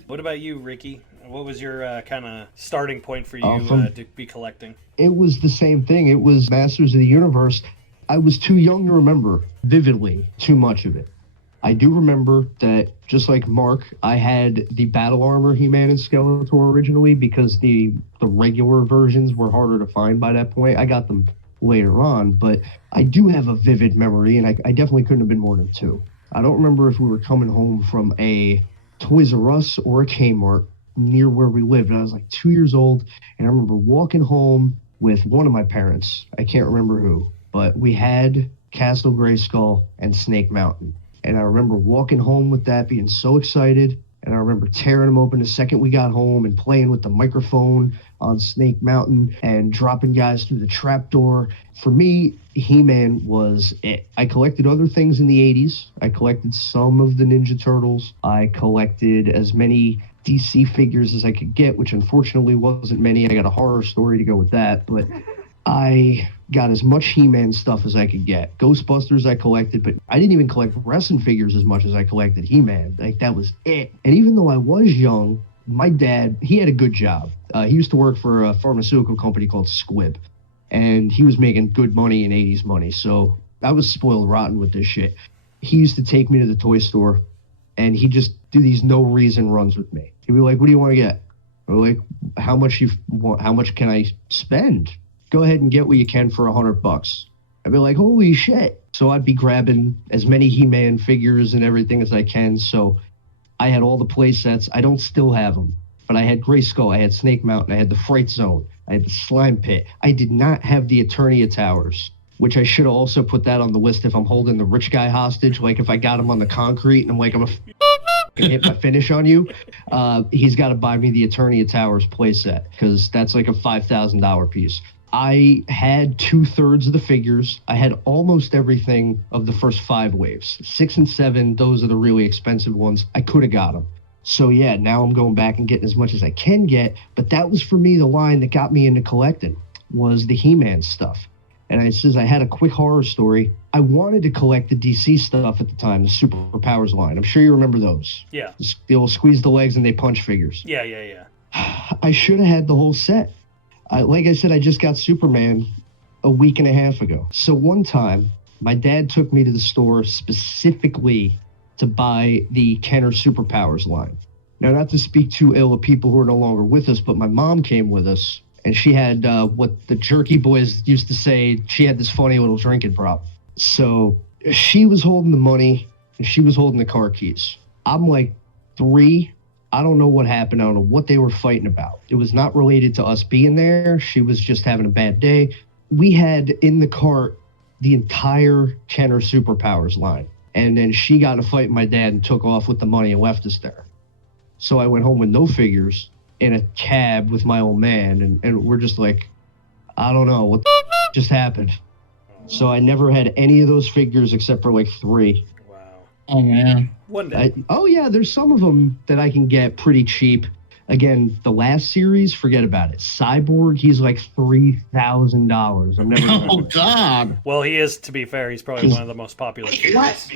What about you, Ricky? What was your kind of starting point for you to be collecting? It was the same thing. It was Masters of the Universe. I was too young to remember vividly too much of it. I do remember that, just like Mark, I had the Battle Armor He-Man and Skeletor originally because the regular versions were harder to find by that point. I got them later on, but I do have a vivid memory, and I definitely couldn't have been more than 2. I don't remember if we were coming home from a Toys R Us or a Kmart near where we lived. And I was like 2 years old, and I remember walking home with one of my parents. I can't remember who, but we had Castle Grayskull and Snake Mountain. And I remember walking home with that, being so excited. And I remember tearing them open the second we got home and playing with the microphone on Snake Mountain and dropping guys through the trapdoor. For me, He-Man was it. I collected other things in the 80s. I collected some of the Ninja Turtles. I collected as many DC figures as I could get, which unfortunately wasn't many. I got a horror story to go with that. But I got as much He-Man stuff as I could get. Ghostbusters I collected, but I didn't even collect wrestling figures as much as I collected He-Man. Like, that was it. And even though I was young, my dad, he had a good job. He used to work for a pharmaceutical company called Squibb, and he was making good money in 80s money. So I was spoiled rotten with this shit. He used to take me to the toy store, and he'd just do these no reason runs with me. He'd be like, "What do you want to get?" Or like, "How much you want? How much can I spend? Go ahead and get what you can for $100." I'd be like, "Holy shit!" So I'd be grabbing as many He-Man figures and everything as I can. So I had all the play sets. I don't still have them, but I had Grayskull, I had Snake Mountain, I had the Fright Zone, I had the Slime Pit. I did not have the Eternia Towers, which I should have also put that on the list if I'm holding the rich guy hostage. Like if I got him on the concrete and I'm like, I'm gonna hit my finish on you, he's got to buy me the Eternia Towers playset because that's like a $5,000 piece. I had 2/3 of the figures. I had almost everything of the first 5 waves. 6 and 7, those are the really expensive ones. I could have got them. So yeah, now I'm going back and getting as much as I can get. But that was for me the line that got me into collecting was the He-Man stuff. And I says I had a quick horror story. I wanted to collect the DC stuff at the time, the Superpowers line. I'm sure you remember those. Yeah. The old squeeze the legs and they punch figures. Yeah. I should have had the whole set. Like I said, I just got Superman a week and a half ago. So one time, my dad took me to the store specifically to buy the Kenner Superpowers line. Now, not to speak too ill of people who are no longer with us, but my mom came with us, and she had what the Jerky Boys used to say, she had this funny little drinking prop. So she was holding the money, and she was holding the car keys. I'm like 3. I don't know what happened. I don't know what they were fighting about. It was not related to us being there. She was just having a bad day. We had in the cart the entire Kenner Superpowers line. And then she got in a fight with my dad and took off with the money and left us there. So I went home with no figures in a cab with my old man. And we're just like, I don't know what the just happened. So I never had any of those figures except for like 3. Oh, man. One day. There's some of them that I can get pretty cheap. Again, the last series, forget about it. Cyborg, he's like $3,000. I'm never. Oh, God. Well, he is, to be fair, he's probably one of the most popular figures.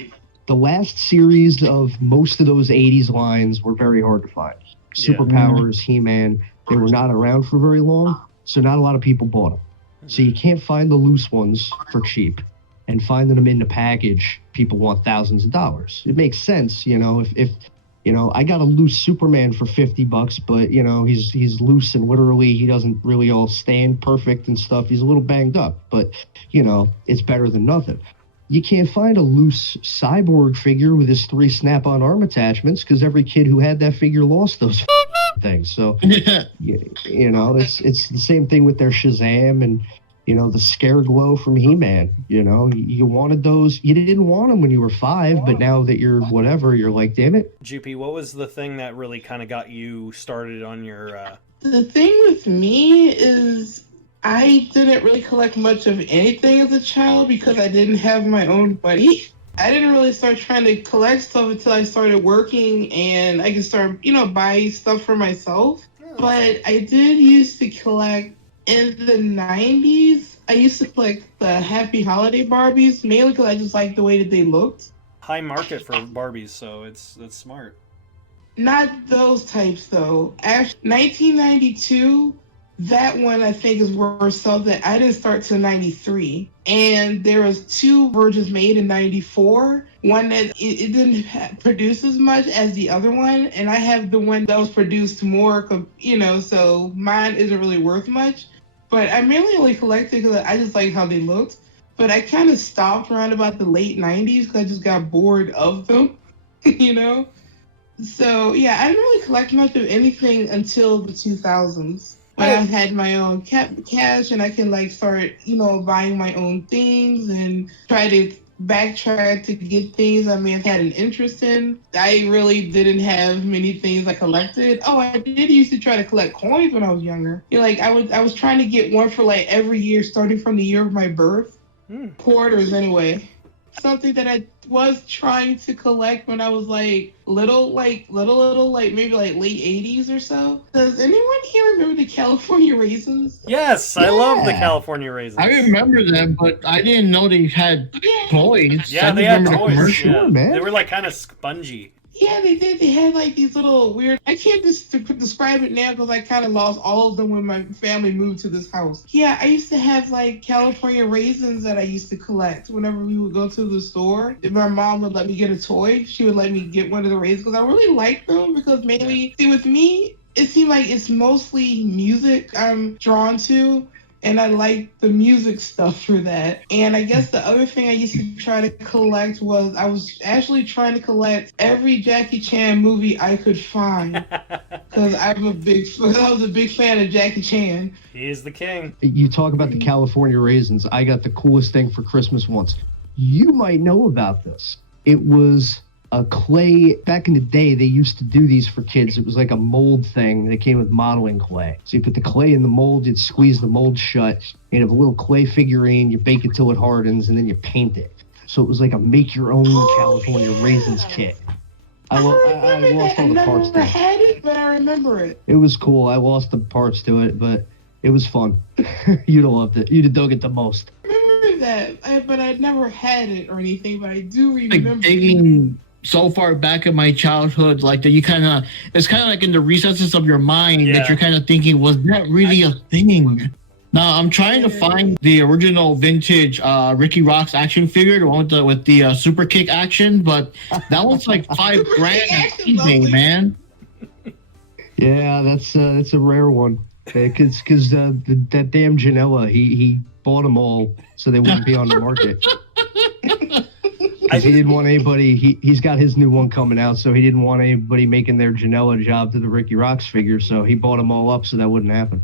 The last series of most of those 80s lines were very hard to find. Superpowers, He-Man, they were not around for very long, so not a lot of people bought them. So you can't find the loose ones for cheap. And finding them in the package, people want thousands of dollars. It makes sense, if I got a loose Superman for $50, but he's loose and literally he doesn't really all stand perfect and stuff. He's a little banged up, but it's better than nothing. You can't find a loose Cyborg figure with his 3 snap-on arm attachments because every kid who had that figure lost those things. So it's the same thing with their Shazam and the Scareglow from He-Man. You wanted those. You didn't want them when you were 5, but now that you're whatever, you're like, damn it. GP, what was the thing that really kind of got you started on your... The thing with me is I didn't really collect much of anything as a child because I didn't have my own money. I didn't really start trying to collect stuff until I started working and I could start, buying stuff for myself. But I did used to collect in the 90s. I used to collect the Happy Holiday Barbies, mainly because I just liked the way that they looked. High market for Barbies, so that's smart. Not those types, though. Actually, 1992, that one I think is worth something. I didn't start till 93. And there was 2 versions made in 94. One that it didn't produce as much as the other one. And I have the one that was produced more, so mine isn't really worth much. But I mainly only collected because I just like how they looked. But I kind of stopped around about the late 90s because I just got bored of them, So, yeah, I didn't really collect much of anything until the 2000s. When I had my own cash and I can start, buying my own things and try to backtrack to get things I may have had an interest in. I really didn't have many things I collected. Oh, I did used to try to collect coins when I was younger. I was trying to get one for every year starting from the year of my birth. Quarters anyway. Something that I was trying to collect when I was little, maybe late 80s or so. Does anyone here remember the California Raisins? Yes, I love the California Raisins. I remember them, but I didn't know they had toys. Yeah, they had toys. Sure, man. They were kind of spongy. Yeah, they did. They had like these little weird. I can't describe it now because I kind of lost all of them when my family moved to this house. Yeah, I used to have like California raisins that I used to collect whenever we would go to the store. If my mom would let me get a toy, she would let me get one of the raisins because I really liked them. Because mainly, see, with me, it seemed like it's mostly music I'm drawn to. And I like the music stuff for that. And I guess the other thing I used to try to collect was I was actually trying to collect every Jackie Chan movie I could find. Because I was a big fan of Jackie Chan. He is the king. You talk about the California raisins. I got the coolest thing for Christmas once. You might know about this. It was a clay. Back in the day, they used to do these for kids. It was like a mold thing that came with modeling clay. So you put the clay in the mold, you'd squeeze the mold shut, you'd have a little clay figurine, you bake it till it hardens, and then you paint it. So it was like a make-your-own California raisins kit. I lost all the parts to it. I had it, but I remember it. It was cool. I lost the parts to it, but it was fun. You'd have loved it. You'd have dug it the most. I remember that, but I'd never had it or anything, but I do remember. Like digging so far back in my childhood, like that, it's kind of like in the recesses of your mind that you're kind of thinking, was that really a thing? Now I'm trying to find the original vintage Rikki Roxx action figure, the one with the super kick action, but that one's like $5,000 on eBay, man. Yeah, that's a rare one. Because that damn Janela, he bought them all so they wouldn't be on the market. He didn't want anybody. He's got his new one coming out, so he didn't want anybody making their Janela job to the Rikki Roxx figure. So he bought them all up so that wouldn't happen.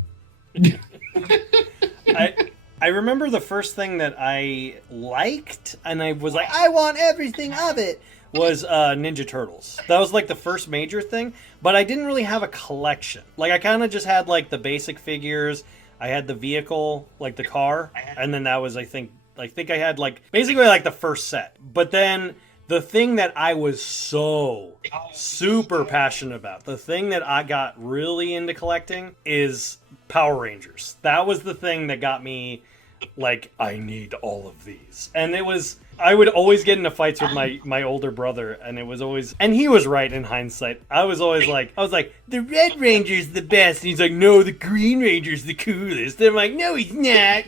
I remember the first thing that I liked, and I was like, I want everything of it, was Ninja Turtles. That was like the first major thing, but I didn't really have a collection. Like I kind of just had like the basic figures. I had the vehicle, like the car, and then that was, I think I had like basically like the first set. But then the thing that I was so super passionate about, the thing that I got really into collecting is Power Rangers. That was the thing that got me like, I need all of these. And I would always get into fights with my older brother, and it was always, and he was right in hindsight. I was like, the Red Ranger's the best. And he's like, no, the Green Ranger's the coolest. And I'm like, no, he's not.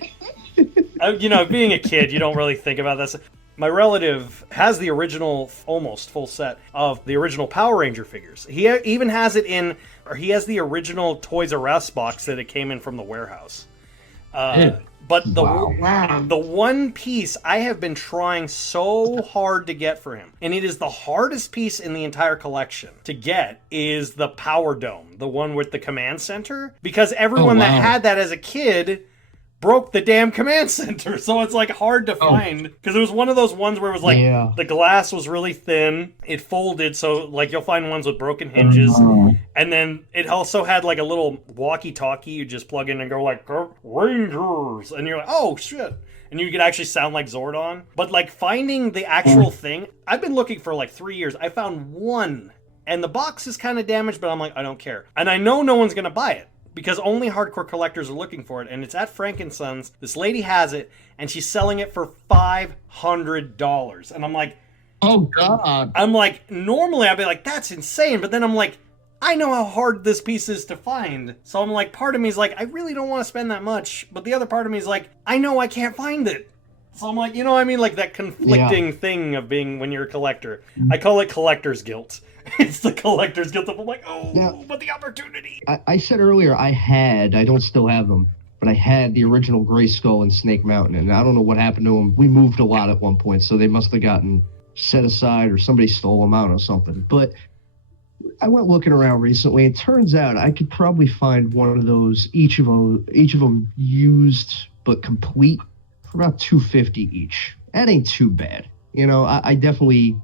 Being a kid, you don't really think about this. My relative has the original, almost full set of the original Power Ranger figures. He even has he has the original Toys R Us box that it came in from the warehouse. But the one piece I have been trying so hard to get for him, and it is the hardest piece in the entire collection to get, is the Power Dome, the one with the command center, because everyone that had that as a kid broke the damn command center, so it's like hard to find, because it was one of those ones where it was like the glass was really thin, it folded, so like you'll find ones with broken hinges, and then it also had like a little walkie-talkie you just plug in and go like, Rangers, and you're like, oh shit, and you could actually sound like Zordon. But like finding the actual thing, I've been looking for like 3 years. I found one, and the box is kind of damaged, but I'm like, I don't care, and I know no one's gonna buy it, because only hardcore collectors are looking for it, and it's at Frank & Sons. This lady has it, and she's selling it for $500. And I'm like, oh God. I'm like, normally I'd be like, that's insane. But then I'm like, I know how hard this piece is to find. So I'm like, part of me is like, I really don't want to spend that much. But the other part of me is like, I know I can't find it. So I'm like, you know what I mean? Like that conflicting thing of being when you're a collector. I call it collector's guilt. It's the collector's guilt of, I'm like, but the opportunity. I said earlier I don't still have them, but I had the original Gray Skull and Snake Mountain, and I don't know what happened to them. We moved a lot at one point, so they must have gotten set aside or somebody stole them out or something. But I went looking around recently, and it turns out I could probably find one of those, each of them used but complete, for about $250 each. That ain't too bad. I definitely,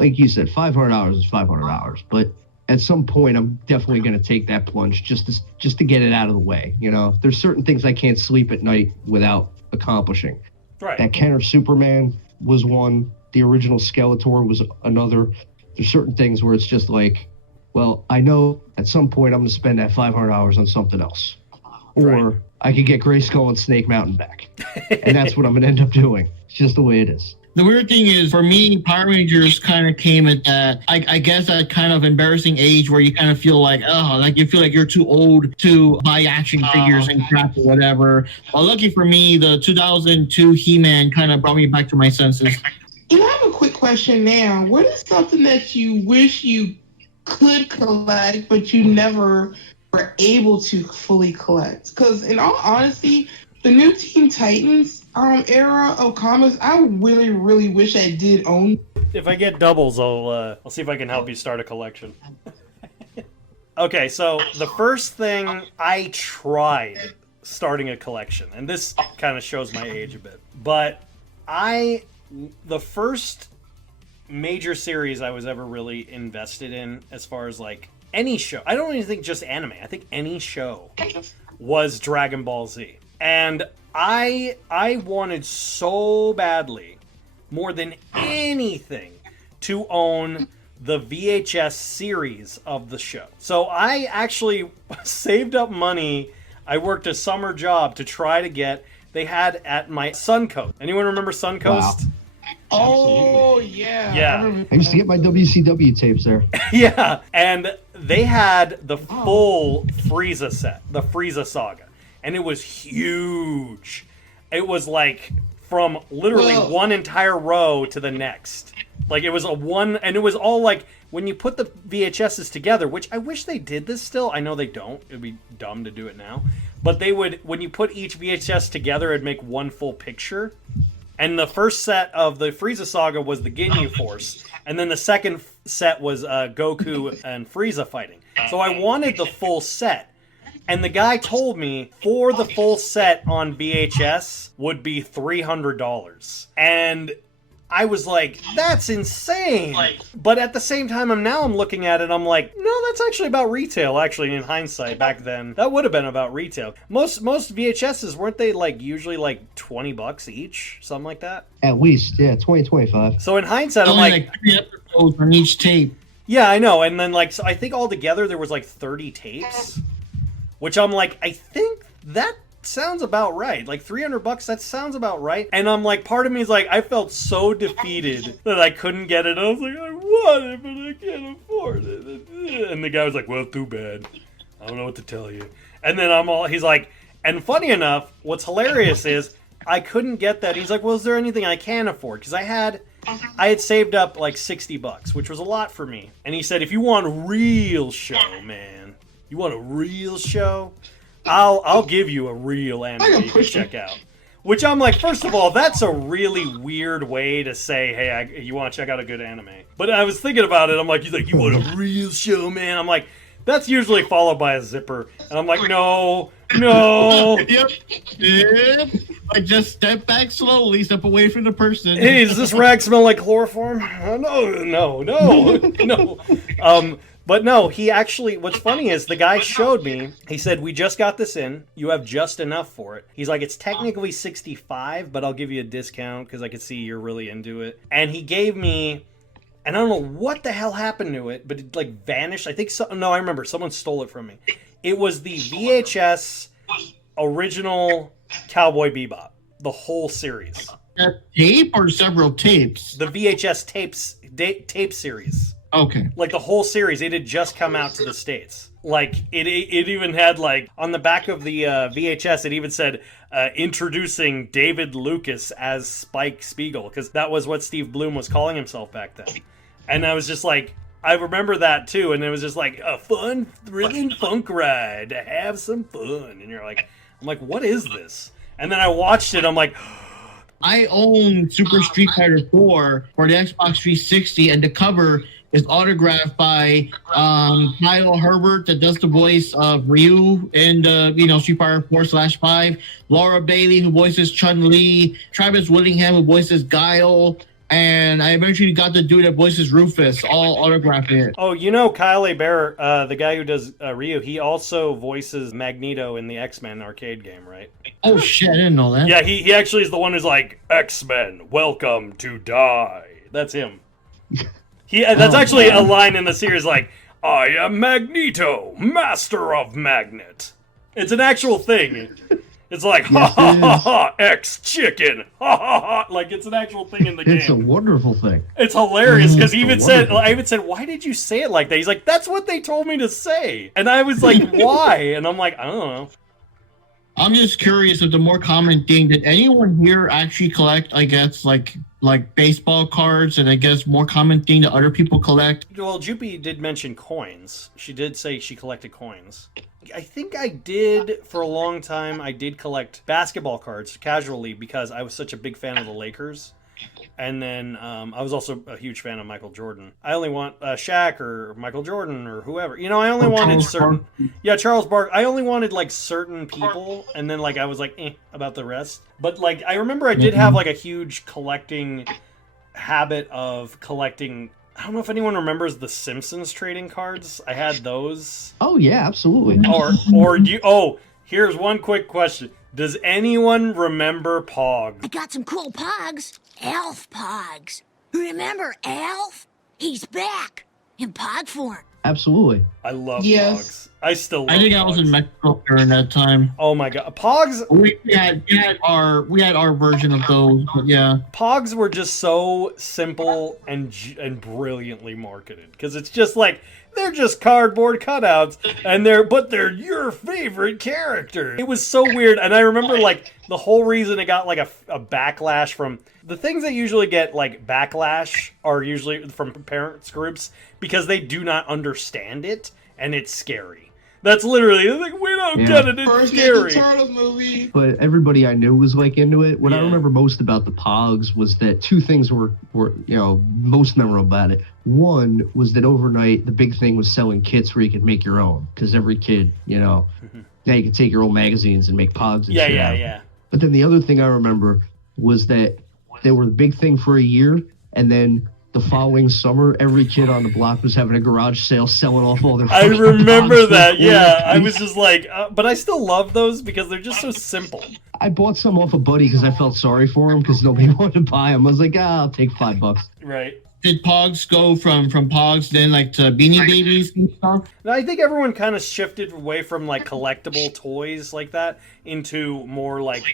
like you said, $500 is $500, but at some point I'm definitely going to take that plunge just to get it out of the way. There's certain things I can't sleep at night without accomplishing. Right. That Kenner Superman was one. The original Skeletor was another. There's certain things where it's just like, well, I know at some point I'm going to spend that $500 on something else. Or I could get Grayskull and Snake Mountain back. And that's what I'm going to end up doing. It's just the way it is. The weird thing is, for me, Power Rangers kind of came at that, I guess, that kind of embarrassing age where you kind of feel like, you feel like you're too old to buy action figures and crap or whatever. Well, lucky for me, the 2002 He-Man kind of brought me back to my senses. I have a quick question now. What is something that you wish you could collect, but you never were able to fully collect? Because in all honesty, the new Teen Titans era of comics, I really, really wish I did own. If I get doubles, I'll see if I can help you start a collection. Okay, so the first thing I tried starting a collection, and this kind of shows my age a bit, but the first major series I was ever really invested in, as far as like any show, I don't even think just anime, I think any show, was Dragon Ball Z. And I wanted so badly, more than anything, to own the VHS series of the show. So I actually saved up money. I worked a summer job to try to get, they had at my Suncoast. Anyone remember Suncoast? Wow. Oh, yeah. Yeah. I used to get my WCW tapes there. Yeah, and they had the full Frieza set, the Frieza saga. And it was huge. It was like from literally one entire row to the next. Like it was and it was all like, when you put the VHSs together, which I wish they did this still. I know they don't. It'd be dumb to do it now. But they would, when you put each VHS together, it'd make one full picture. And the first set of the Frieza saga was the Ginyu Force. And then the second set was Goku and Frieza fighting. So I wanted the full set. And the guy told me for the full set on VHS would be $300. And I was like, that's insane. But at the same time, I'm looking at it, I'm like, no, that's actually about retail, actually, in hindsight, back then. That would have been about retail. Most VHSs, weren't they like usually like $20 each? Something like that? At least, yeah, 20, 25. So in hindsight, I'm like 3 episodes on each tape. Yeah, I know. And then like, so I think altogether there was like 30 tapes. Which I'm like, I think that sounds about right. Like $300, that sounds about right. And I'm like, part of me is like, I felt so defeated that I couldn't get it. I was like, I want it, but I can't afford it. And the guy was like, well, too bad. I don't know what to tell you. And then he's like, and funny enough, what's hilarious is I couldn't get that. He's like, well, is there anything I can afford? Because I had saved up like $60, which was a lot for me. And he said, if you want a real show, man. You want a real show? I'll give you a real anime you can check out. Which I'm like, first of all, that's a really weird way to say, hey, you want to check out a good anime. But I was thinking about it. I'm like, he's like, you want a real show, man? I'm like, that's usually followed by a zipper. And I'm like, no. Yep. Like, just step back slowly, step away from the person. Hey, does this rag smell like chloroform? No. But no, he actually, what's funny is the guy showed me, he said, we just got this in. You have just enough for it. He's like, it's technically $65, but I'll give you a discount because I could see you're really into it. And he gave me, and I don't know what the hell happened to it, but it like vanished. I think I remember someone stole it from me. It was the VHS original Cowboy Bebop, the whole series. A tape or several tapes? The VHS tape series. Okay. Like the whole series, it had just come out to the States. Like it even had like on the back of the VHS, it even said introducing David Lucas as Spike Spiegel, because that was what Steve Bloom was calling himself back then. And I was just like, I remember that too, and it was just like a fun, thrilling funk ride to have some fun. And you're like, I'm like, what is this? And then I watched it, I'm like, I own Super Street Fighter 4 for the Xbox 360, and the cover is autographed by Kyle Herbert, that does the voice of Ryu in the Street Fighter 4/5, Laura Bailey, who voices Chun-Li, Travis Whittingham, who voices Guile, and I eventually got the dude that voices Rufus, all autographed it. Oh, Kyle LBRY, the guy who does Ryu, he also voices Magneto in the X-Men arcade game, right? Oh shit, I didn't know that. Yeah, he actually is the one who's like, X-Men, welcome to die. That's him. That's actually a line in the series like, I am Magneto, master of magnet. It's an actual thing. It's like, ha ha ha ha, X chicken, ha ha ha. Like, it's an actual thing in the game. It's a wonderful thing. It's hilarious because I even said, why did you say it like that? He's like, that's what they told me to say. And I was like, why? And I'm like, I don't know. I'm just curious of the more common thing. Did anyone here actually collect, I guess, like baseball cards, and I guess more common thing that other people collect? Well, Juppie did mention coins. She did say she collected coins. I think I did, for a long time, I did collect basketball cards casually because I was such a big fan of the Lakers. And then I was also a huge fan of Michael Jordan. I only want Shaq or Michael Jordan or whoever. You know, I only wanted certain... Yeah, Charles Barkley. I only wanted, like, certain people, and then, like, I was like, about the rest. But, like, I remember I did have, like, a huge collecting habit of collecting... I don't know if anyone remembers the Simpsons trading cards. I had those. Oh, yeah, absolutely. Or do you... Oh, here's one quick question. Does anyone remember Pog? I got some cool Pogs. Elf Pogs. Remember Elf? He's back in Pog form. Absolutely. I love Yes. Pogs. I still love I think Pogs. I was in Mexico during that time. Oh my god. Pogs... We had our version of those, but yeah. Pogs were just so simple and brilliantly marketed. Because it's just like, they're just cardboard cutouts, and they're your favorite character. It was so weird, and I remember, like, the whole reason it got, like, a backlash from... The things that usually get, like, backlash are usually from parents groups because they do not understand it, and it's scary. That's literally, like, we don't get it, it's First scary. Ninja Turtles movie. But everybody I knew was, like, into it. What I remember most about the Pogs was that two things were you know, most memorable about it. One was that overnight, the big thing was selling kits where you could make your own. Because every kid, you know, now you could take your own magazines and make Pogs and shit out. Yeah. But then the other thing I remember was that they were the big thing for a year, and then the following summer, every kid on the block was having a garage sale selling off all their I first remember Pogs. that, yeah. I was just like, but I still love those because they're just so simple. I bought some off a buddy because I felt sorry for him because nobody wanted to buy them. I was like, I'll take $5. Right. Did Pogs go from Pogs then, like, to Beanie Babies and stuff? Now, I think everyone kind of shifted away from, like, collectible toys like that into more, like,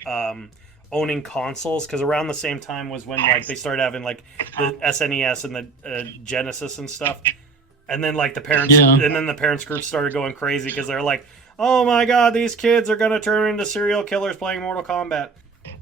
owning consoles, because around the same time was when, like, they started having, like, the SNES and the Genesis and stuff. And then, like, the parents group started going crazy because they're like, oh my god, these kids are going to turn into serial killers playing Mortal Kombat.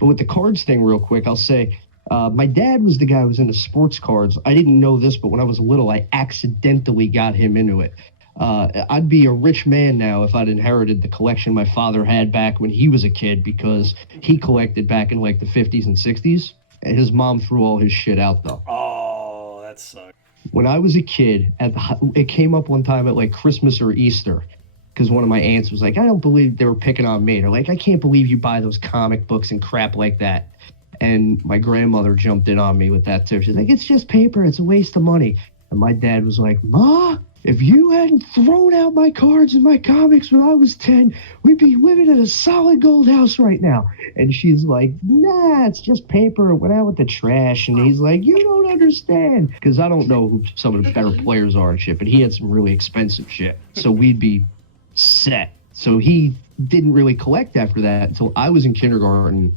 But with the cards thing, real quick, I'll say, my dad was the guy who was into sports cards. I didn't know this, but when I was little, I accidentally got him into it. I'd be a rich man now if I'd inherited the collection my father had back when he was a kid, because he collected back in, like, the 50s and 60s. And his mom threw all his shit out, though. Oh, that sucks. When I was a kid, it came up one time at, like, Christmas or Easter, because one of my aunts was like, I don't believe they were picking on me. They're like, I can't believe you buy those comic books and crap like that. And my grandmother jumped in on me with that too. She's like, it's just paper. It's a waste of money. And my dad was like, Ma, if you hadn't thrown out my cards and my comics when I was 10, we'd be living in a solid gold house right now. And she's like, nah, it's just paper. It went out with the trash. And he's like, you don't understand. Because I don't know who some of the better players are and shit, but he had some really expensive shit. So we'd be set. So he didn't really collect after that until I was in kindergarten.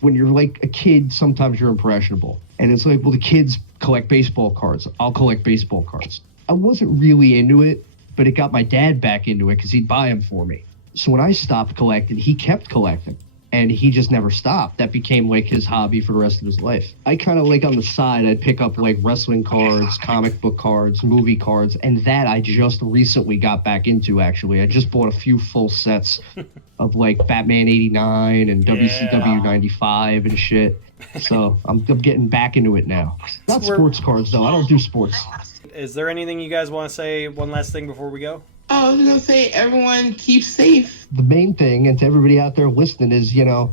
When you're like a kid, sometimes you're impressionable. And it's like, well, the kids collect baseball cards. I'll collect baseball cards. I wasn't really into it, but it got my dad back into it because he'd buy them for me. So when I stopped collecting, he kept collecting. And he just never stopped. That became like his hobby for the rest of his life. I kind of like on the side, I'd pick up like wrestling cards, comic book cards, movie cards. And that I just recently got back into, actually. I just bought a few full sets of like Batman 89 and WCW 95 and shit. So I'm getting back into it now. Not sports cards, though. I don't do sports. Is there anything you guys want to say, one last thing before we go? I was gonna say, everyone keep safe. The main thing, and to everybody out there listening, is, you know,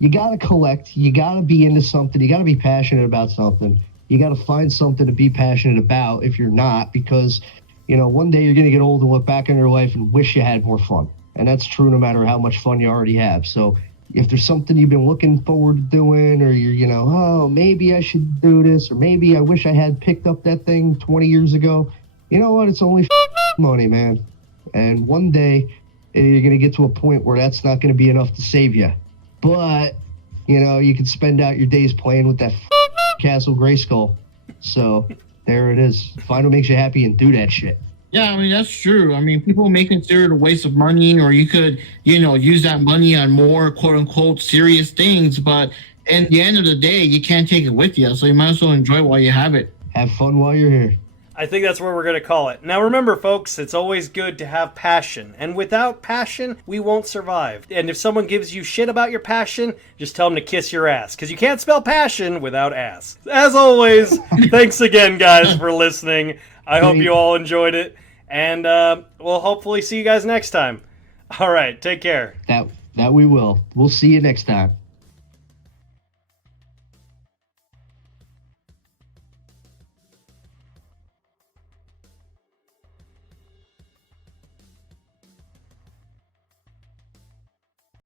you gotta collect, you gotta be into something, you gotta be passionate about something, you gotta find something to be passionate about if you're not, because, you know, one day you're gonna get old and look back on your life and wish you had more fun. And that's true no matter how much fun you already have. So if there's something you've been looking forward to doing, or you're, you know, oh, maybe I should do this, or maybe I wish I had picked up that thing 20 years ago, you know what, it's only money, man. And one day and you're going to get to a point where that's not going to be enough to save you. But, you know, you can spend out your days playing with that Castle Grayskull. So there it is. Find what makes you happy and do that shit. Yeah, I mean, that's true. I mean, people may consider it a waste of money, or you could, you know, use that money on more quote-unquote serious things, but at the end of the day, you can't take it with you, so you might as well enjoy it while you have it. Have fun while you're here. I think that's what we're going to call it. Now remember, folks, it's always good to have passion. And without passion, we won't survive. And if someone gives you shit about your passion, just tell them to kiss your ass. Because you can't spell passion without ass. As always, thanks again, guys, for listening. I hope you all enjoyed it. And we'll hopefully see you guys next time. All right, take care. That we will. We'll see you next time.